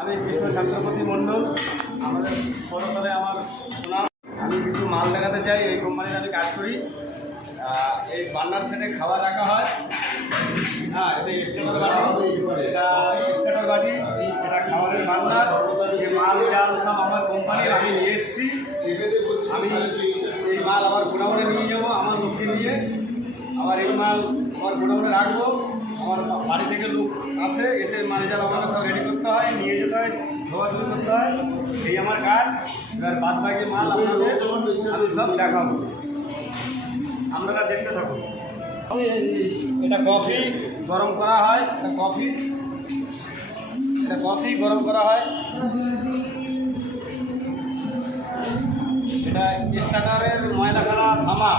আমি কৃষ্ণ ছাত্রপতি মণ্ডল, আমাদের পরতলে আমার সুনাম। আমি কিছু মাল দেখাতে চাই। এই কোম্পানিতে আমি কাজ করি। এই বার্নার সেটে খাবার রাখা হয়। হ্যাঁ, এটা স্টেটার বাটি, এটা স্টেটার বাটি, এটা খাবারের বার্নার। এই মাল ডাল সব আমার কোম্পানির, আমি নিয়ে এসেছি। আমি এই মাল আবার গোডাউনে নিয়ে যাবো, আমার লোককে নিয়ে আবার এই মাল আমার গোডাউনে রাখবো। আমার বাড়ি থেকে লোক আসে, এসে মাল জাল আমাকে সব রেডি করতে হয়, নিয়ে যেতে হয়, ধোয়াধুয়ি করতে হয়। এই আমার কাজ। এবার বাদ বাকি মাল আপনাদের আমি সব দেখাবো, আপনারা দেখতে থাকুন। এটা কফি গরম করা হয়, এটা কফি গরম করা হয়। এটা স্টার্টারের ময়লা ফেলা থামা,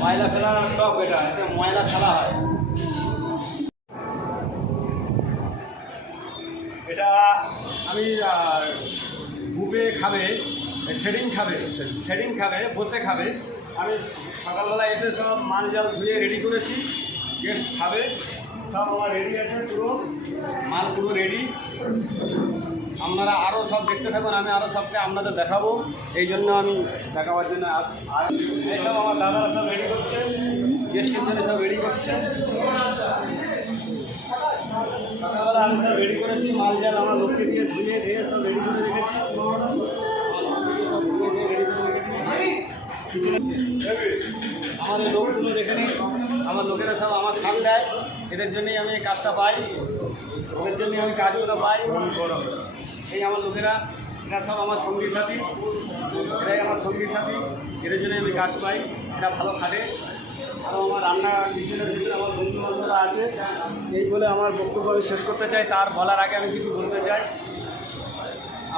ময়লা ফেলার টপ। এতে ময়লা ফেলা হয়। এটা আমি বুফে খাবে, সেটিং খাবে, বসে খাবে। আমি সকালবেলা এসে সব মাল জাল ধুয়ে রেডি করেছি। গেস্ট খাবে, সব আমার রেডি আছে, পুরো মাল পুরো রেডি। আপনারা আরও সব দেখতে থাকুন, আমি আরও সবকে আপনাদের দেখাবো। এই জন্য আমি দেখাবার জন্য এইসব আমার দাদারা সব রেডি করছে, গেস্টের জন্য সব রেডি করছে। সকালবেলা আমি সব রেডি করেছি, মাল জাল আমার লোককে দিয়ে ধুয়ে সব রেডি করে রেখেছি। আমার এই লোকগুলো দেখে নিই, আমার লোকেরা সব আমার সাথ দেয়। এদের জন্যই আমি এই কাজটা পাই, ওদের জন্যই আমি কাজগুলো পাই। এই আমার লোকেরা, এরা সব আমার সঙ্গী সাথী, এরাই আমার সঙ্গী সাথী। এদের জন্যই আমি কাজ পাই। এরা ভালো খাটে। আরও আমার রান্না কিচেনের ভিতরে আমার বন্ধু বান্ধবরা আছে। এই বলে আমার বক্তব্য আমি শেষ করতে চাই। তার বলার আগে আমি কিছু বলতে চাই।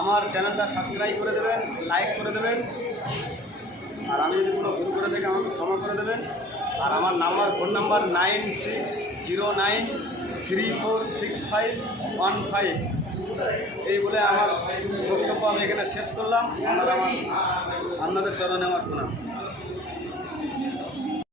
আমার চ্যানেলটা সাবস্ক্রাইব করে দেবেন, লাইক করে দেবেন। আর আমি যদি কোনো ভুল করে থাকি আমাকে ক্ষমা করে দেবেন। আর আমার ফোন নাম্বার 9609346515। এই বলে আমার বক্তব্য আমি এখানে শেষ করলাম। আপনাদের চরণে আমার প্রণাম।